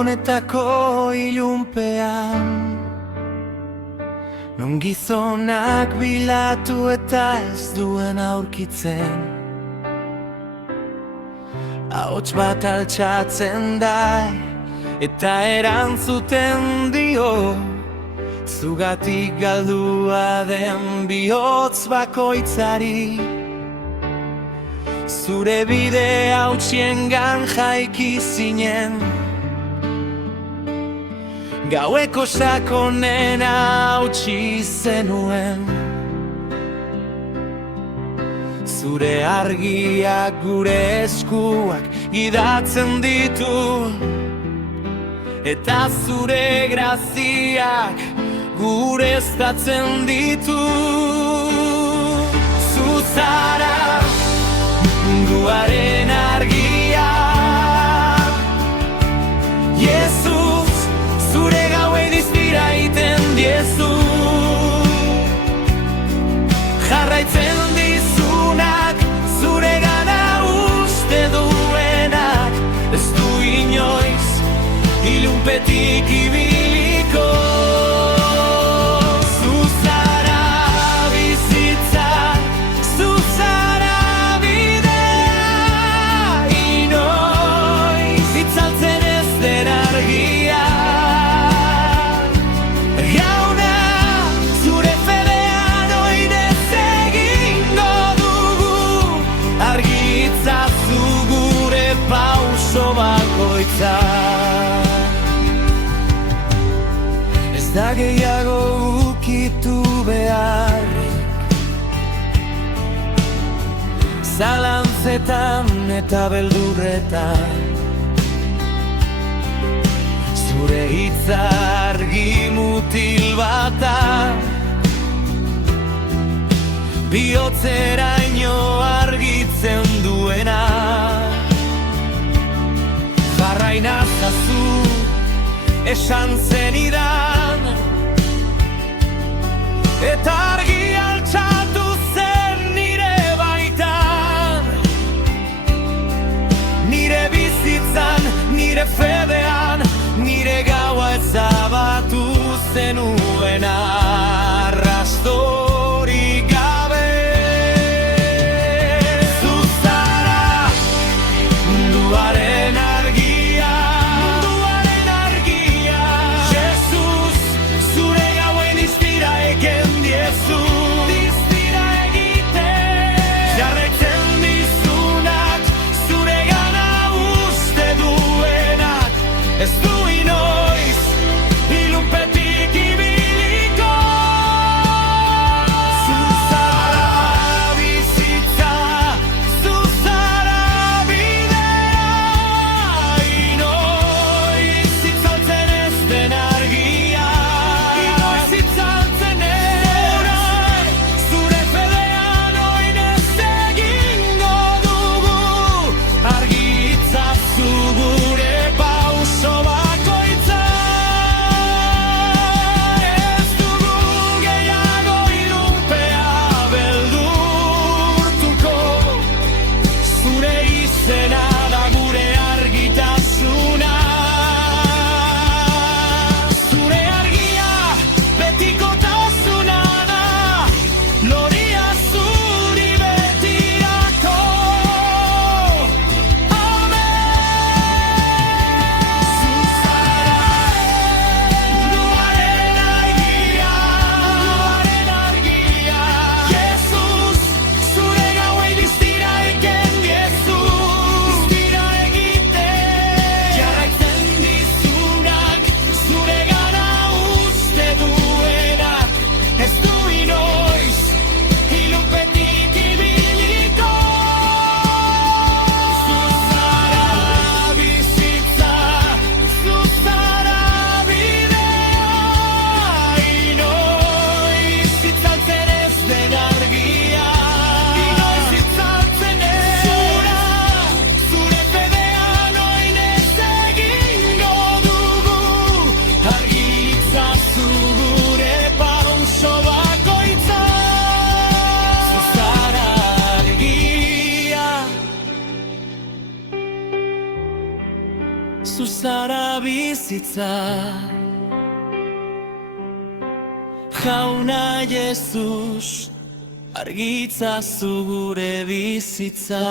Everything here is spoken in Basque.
honetako ilunpean, non gizonak bilatu eta ez duen aurkitzen, ahots bat altxatzen da eta erantzuten dio, zugatik galdua den bihotz bakoitzari. Zure bide hautsiengan jaiki zinen, gaueko sakonen hautsi zenuen. Zure argiak gure eskuak gidatzen ditu, eta zure graziak gure estatzen ditu. Zuzara munduaren argia, Jesus, zure gauei diztira iten diezu. Jarraitzen dizunak, zure gana uste duenak, ez du inoiz ilunpetik ibiliko. Zuzara bizitza, zuzara bidea, inoiz itzaltzen ez den argia. Jauna, zure fedean oinez egingo dugu, argitzazu gure pauso bakoitza. Ez da gehiago ukitu beharrik, zalantzetan eta beldurretan. Zure hitza argi mutil bata, bihotzeraino argitzen duena. Jarrai nazazu esan zenidan, eta argi altxatu zen nire baitan. Nire bizitzan, nire fedean, nire gaua ezabatu zenuena, arrastorik gabe. Zuzara munduaren argia, Jesus, zure gauen diztira eken diezu. Diztira egiten, jarraitzen dizunak, zure gana uste duenak, zuzara bizitza. Jauna Jesus, argitzazu gure bizitza.